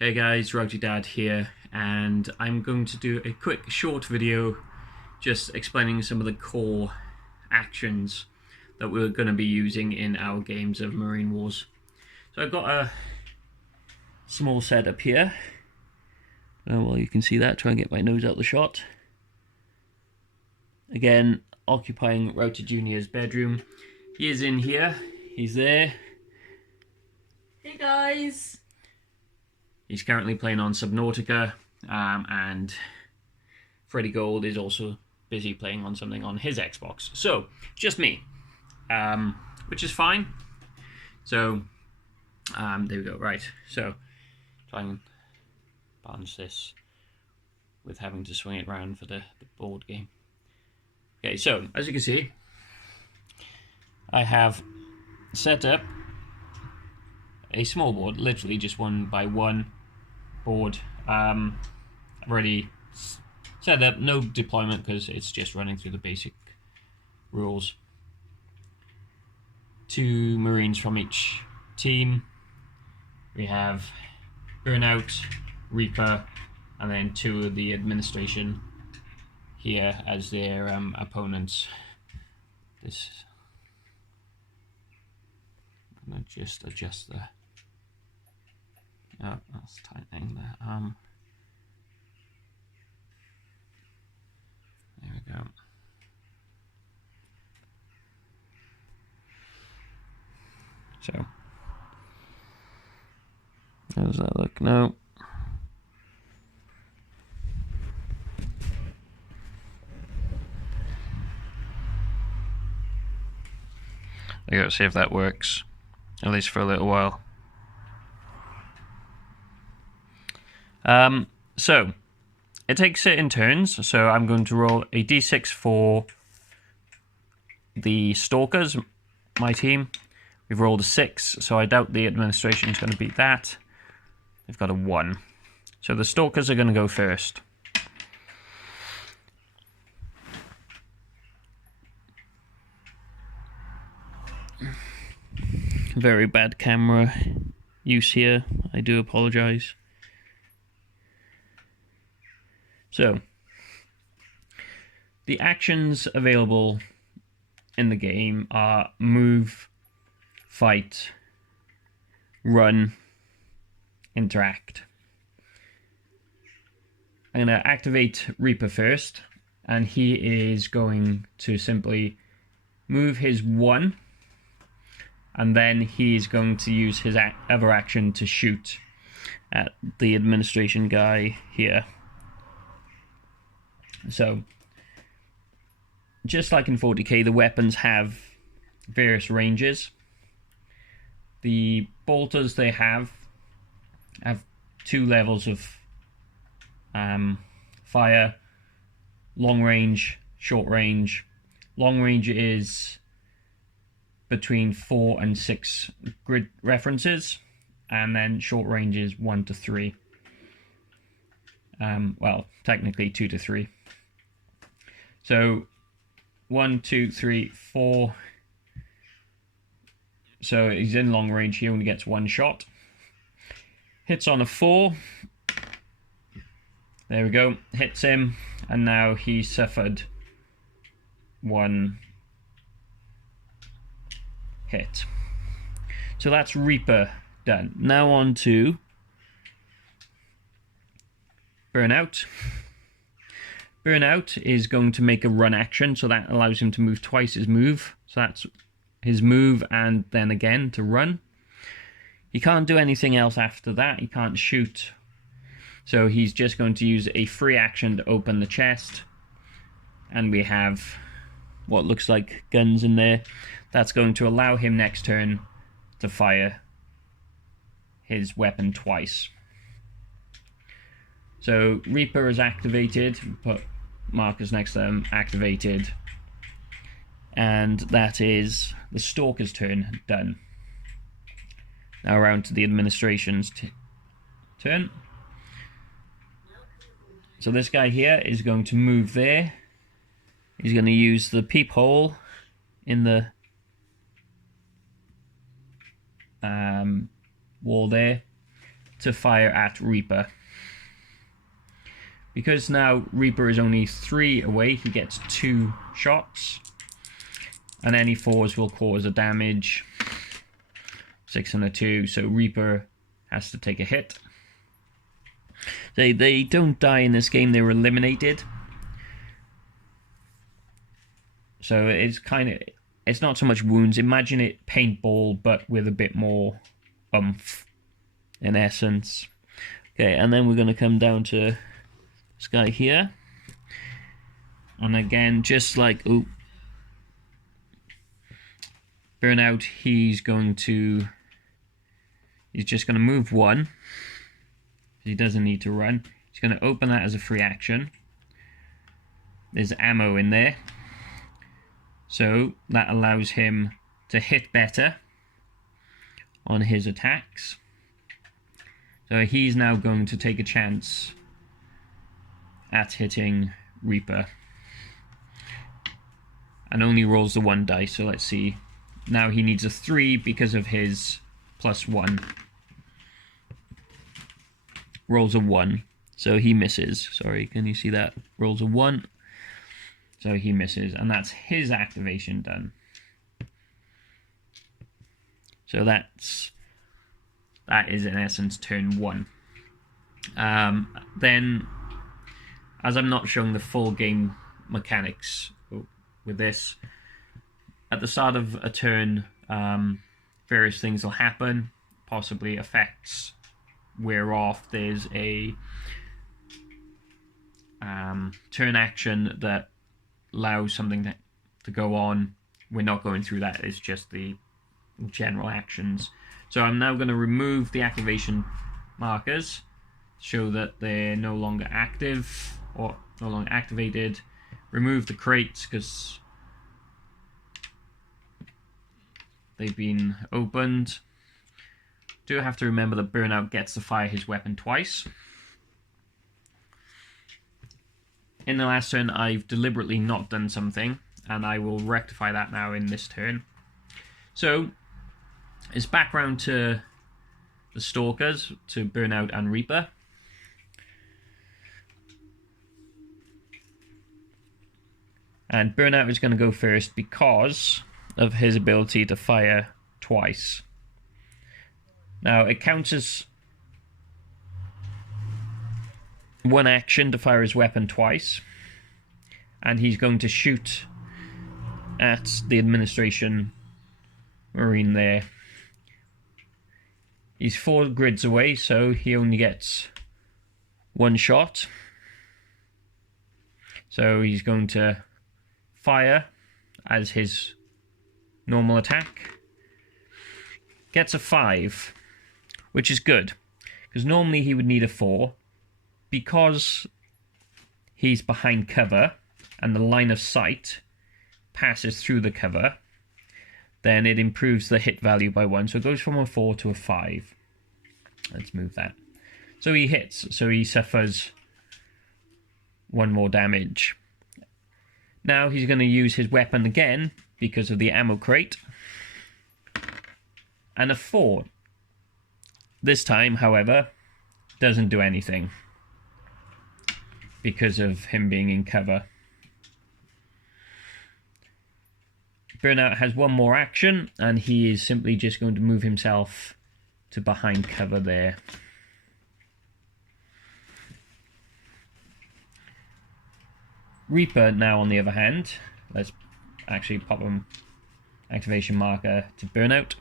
Hey guys, Rugby Dad here, and I'm going to do a quick short video just explaining some of the core actions that we're going to be using in our games of Marine Wars. So I've got a small setup here. Well, you can see that, try and get my nose out the shot. Again, occupying Router Jr.'s bedroom. He is in here, he's there. Hey guys! He's currently playing on Subnautica, and Freddy Gold is also busy playing on something on his Xbox. So, just me, which is fine. So, there we go, right. So, try and balance this with having to swing it around for the board game. Okay, so, as you can see, I have set up a small board, literally just 1 by 1 board. I've already set up, no deployment because it's just running through the basic rules. 2 Marines from each team. We have Burnout, Reaper, and then 2 of the administration here as their opponents. This, I'm going to just adjust the... Oh, that's tightening there. There we go. So, how does that look now? I gotta see if that works, at least for a little while. So, it takes it in turns, so I'm going to roll a d6 for the Stalkers, my team. We've rolled a 6, so I doubt the administration is going to beat that. They've got a 1. So the Stalkers are going to go first. Very bad camera use here, I do apologise. So, the actions available in the game are move, fight, run, interact. I'm going to activate Reaper first, and he is going to simply move his 1, and then he's going to use his other action to shoot at the administration guy here. So, just like in 40k, the weapons have various ranges. The bolters they have 2 levels of fire, long range, short range. Long range is between 4 and 6 grid references, and then short range is 1 to 3. Well, technically 2 to 3. So 1, 2, 3, 4. So he's in long range, he only gets 1 shot. Hits on a 4. There we go, hits him, and now he suffered 1 hit. So that's Reaper done. Now on to Burnout. Burnout is going to make a run action, so that allows him to move twice his move. So that's his move and then again to run. He can't do anything else after that. He can't shoot. So he's just going to use a free action to open the chest. And we have what looks like guns in there. That's going to allow him next turn to fire his weapon twice. So Reaper is activated. Put markers next to them, activated. And that is the Stalker's turn done. Now around to the administration's turn. So this guy here is going to move there. He's going to use the peephole in the wall there to fire at Reaper. Because now Reaper is only 3 away, he gets 2 shots. And any 4s will cause a damage. 6 and a 2, so Reaper has to take a hit. They don't die in this game, they were eliminated. So it's not so much wounds. Imagine it paintball, but with a bit more oomph, in essence. Okay, and then we're going to come down to this guy here. And again, just like Burnout, he's just going to move 1. He doesn't need to run. He's going to open that as a free action. There's ammo in there. So that allows him to hit better on his attacks. So he's now going to take a chance at hitting Reaper. And only rolls the 1 dice, so let's see. Now he needs a 3 because of his +1. Rolls a 1, so he misses. Sorry, can you see that? Rolls a 1, so he misses, and that's his activation done. So that is in essence turn 1. Then, as I'm not showing the full game mechanics with this, at the start of a turn, various things will happen, possibly effects wear off. There's a turn action that allows something to go on. We're not going through that, it's just the general actions. So I'm now going to remove the activation markers, show that they're no longer active or no longer activated. Remove the crates because they've been opened. Do have to remember that Burnout gets to fire his weapon twice. In the last turn, I've deliberately not done something, and I will rectify that now in this turn. So, it's back round to the Stalkers, to Burnout and Reaper. And Burnout is going to go first because of his ability to fire twice. Now, it counts as 1 action to fire his weapon twice. And he's going to shoot at the administration Marine there. He's 4 grids away, so he only gets 1 shot. So he's going to fire as his normal attack. Gets a 5, which is good, because normally he would need a 4. Because he's behind cover and the line of sight passes through the cover, then it improves the hit value by 1. So it goes from a 4 to a 5. Let's move that. So he hits, so he suffers 1 more damage. Now he's going to use his weapon again because of the ammo crate. And a 4. This time, however, doesn't do anything because of him being in cover. Burnout has 1 more action, and he is simply just going to move himself to behind cover there. Reaper now, on the other hand, let's actually pop him activation marker to Burnout.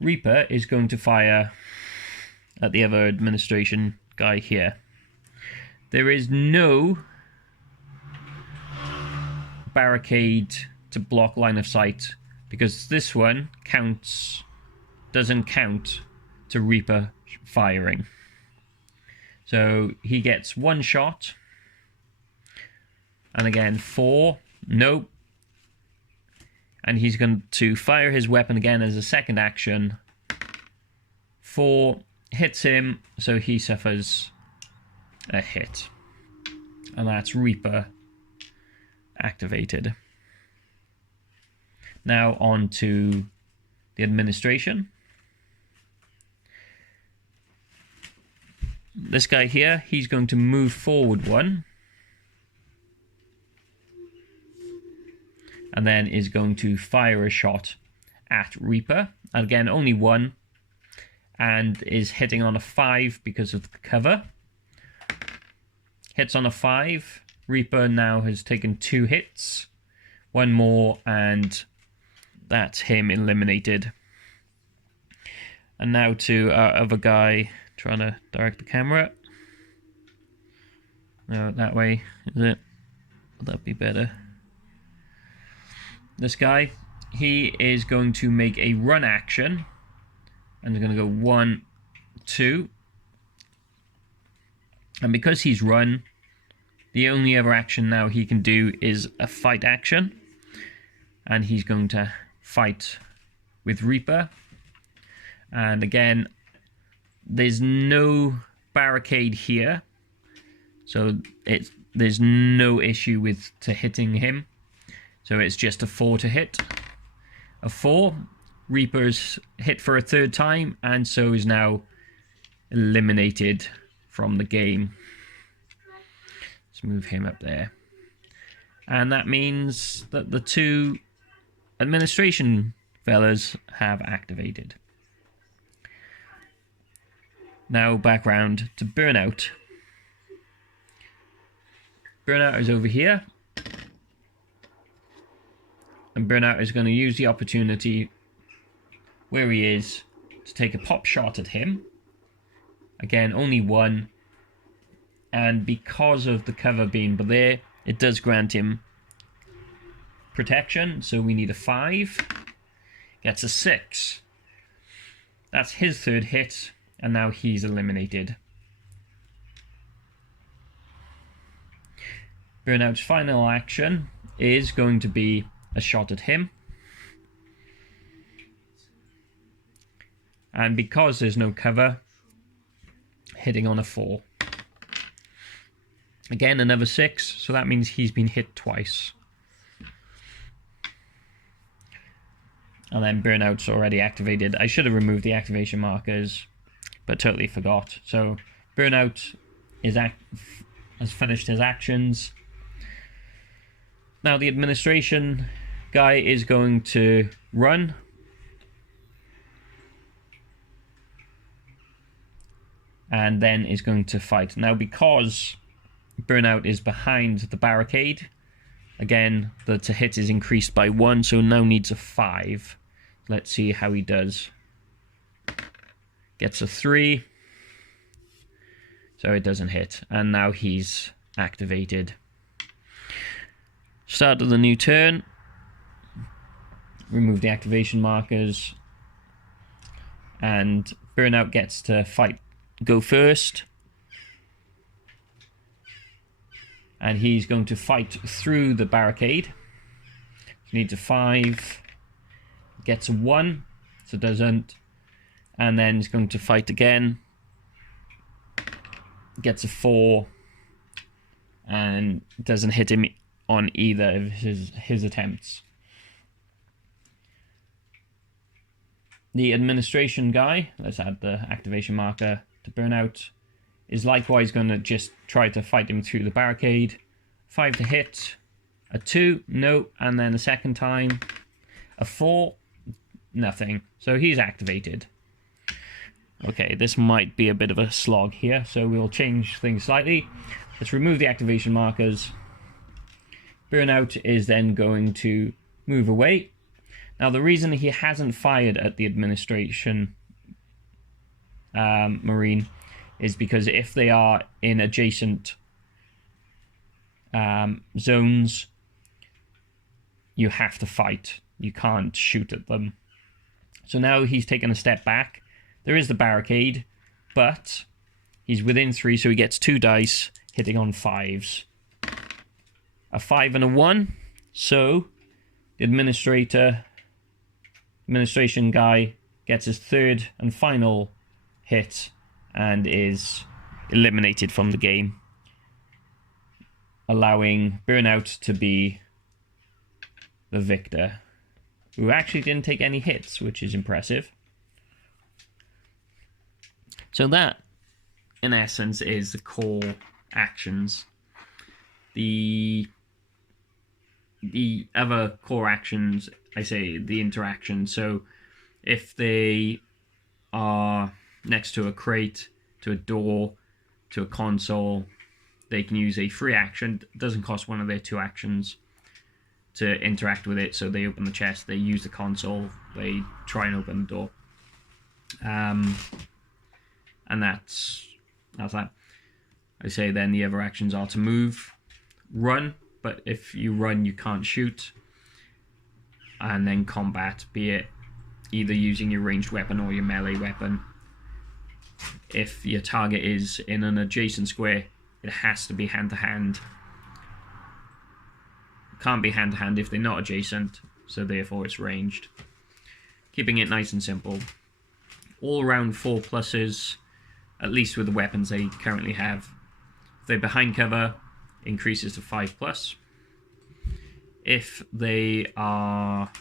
Reaper is going to fire at the other administration guy here. There is no barricade to block line of sight because this one doesn't count to Reaper firing. So he gets one shot, and again 4, nope, and he's going to fire his weapon again as a second action. 4 hits him, so he suffers a hit, and that's Reaper activated. Now on to the administration. This guy here, he's going to move forward 1, and then is going to fire a shot at Reaper. And again, only 1, and is hitting on a 5 because of the cover. Hits on a 5. Reaper now has taken 2 hits. 1 more, and that's him eliminated. And now to our other guy, trying to direct the camera. No, that way, is it? Would that be better? This guy, he is going to make a run action. And they're going to go 1, 2. And because he's run, the only other action now he can do is a fight action. And he's going to fight with Reaper. And again, there's no barricade here. So there's no issue with hitting him. So it's just a 4 to hit. A 4. Reaper's hit for a 3rd time, and so is now eliminated from the game. Let's move him up there. And that means that the 2 administration fellas have activated. Now back round to Burnout. Burnout is over here. And Burnout is going to use the opportunity where he is to take a pop shot at him. Again, only 1. And because of the cover being there, it does grant him protection. So we need a 5. Gets a 6. That's his 3rd hit. And now he's eliminated. Burnout's final action is going to be a shot at him. And because there's no cover, hitting on a 4. Again, another 6, so that means he's been hit twice. And then Burnout's already activated. I should have removed the activation markers, but totally forgot. So Burnout has finished his actions. Now the administration guy is going to run. And then is going to fight. Now because Burnout is behind the barricade, again, the to hit is increased by 1, so now needs a 5. Let's see how he does. Gets a 3. So it doesn't hit. And now he's activated. Start of the new turn. Remove the activation markers. And Burnout gets to go first. And he's going to fight through the barricade. He needs a 5. Gets a 1. So doesn't. And then he's going to fight again. Gets a 4. And doesn't hit him on either of his attempts. The administration guy, let's add the activation marker to Burnout, is likewise going to just try to fight him through the barricade. 5 to hit, a 2, no, and then a second time, a 4, nothing. So he's activated. Okay, this might be a bit of a slog here, so we'll change things slightly. Let's remove the activation markers. Burnout is then going to move away. Now, the reason he hasn't fired at the administration Marine is because if they are in adjacent zones, you have to fight. You can't shoot at them. So now he's taken a step back. There is the barricade, but he's within 3, so he gets 2 dice, hitting on 5s. A 5 and a 1. So the administration guy gets his 3rd and final hit and is eliminated from the game, allowing Burnout to be the victor, who actually didn't take any hits, which is impressive. So that, in essence, is the core actions. The other core actions, I say the interaction. So if they are next to a crate, to a door, to a console, they can use a free action. It doesn't cost one of their 2 actions to interact with it. So they open the chest, they use the console, they try and open the door. And that's that. I say then the other actions are to move, run, but if you run you can't shoot, and then combat, be it either using your ranged weapon or your melee weapon. If your target is in an adjacent square, it has to be hand-to-hand. It can't be hand-to-hand if they're not adjacent, so therefore it's ranged. Keeping it nice and simple. All around 4 pluses, at least with the weapons they currently have. If they're behind cover, increases to 5+. If they are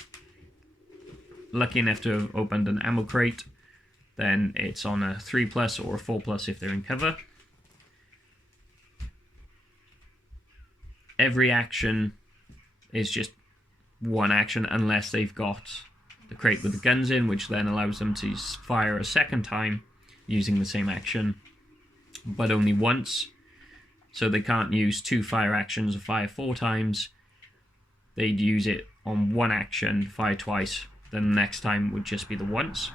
lucky enough to have opened an ammo crate, then it's on a 3+ or a 4+ if they're in cover. Every action is just one action unless they've got the crate with the guns in, which then allows them to fire a second time using the same action, but only once. So they can't use 2 fire actions or fire 4 times. They'd use it on 1 action, fire twice, then the next time would just be the once.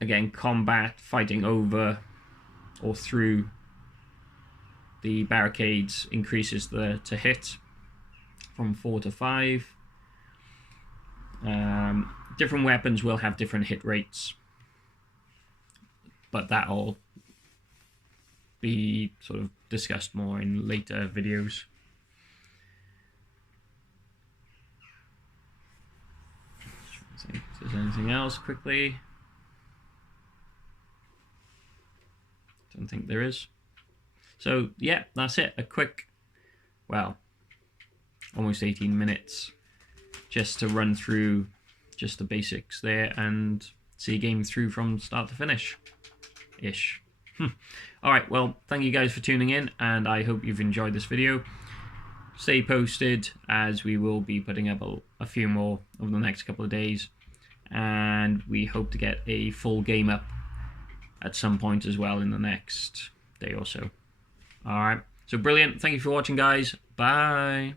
Again, combat, fighting over or through the barricades increases the to hit from 4 to 5. Different weapons will have different hit rates, but that'll be sort of discussed more in later videos. See if there's anything else quickly. Don't think there is. So yeah, that's it. A quick, well, almost 18 minutes just to run through just the basics there and see a game through from start to finish-ish. Alright, well, thank you guys for tuning in, and I hope you've enjoyed this video. Stay posted, as we will be putting up a few more over the next couple of days, and we hope to get a full game up at some point as well in the next day or so. Alright, so brilliant. Thank you for watching, guys. Bye.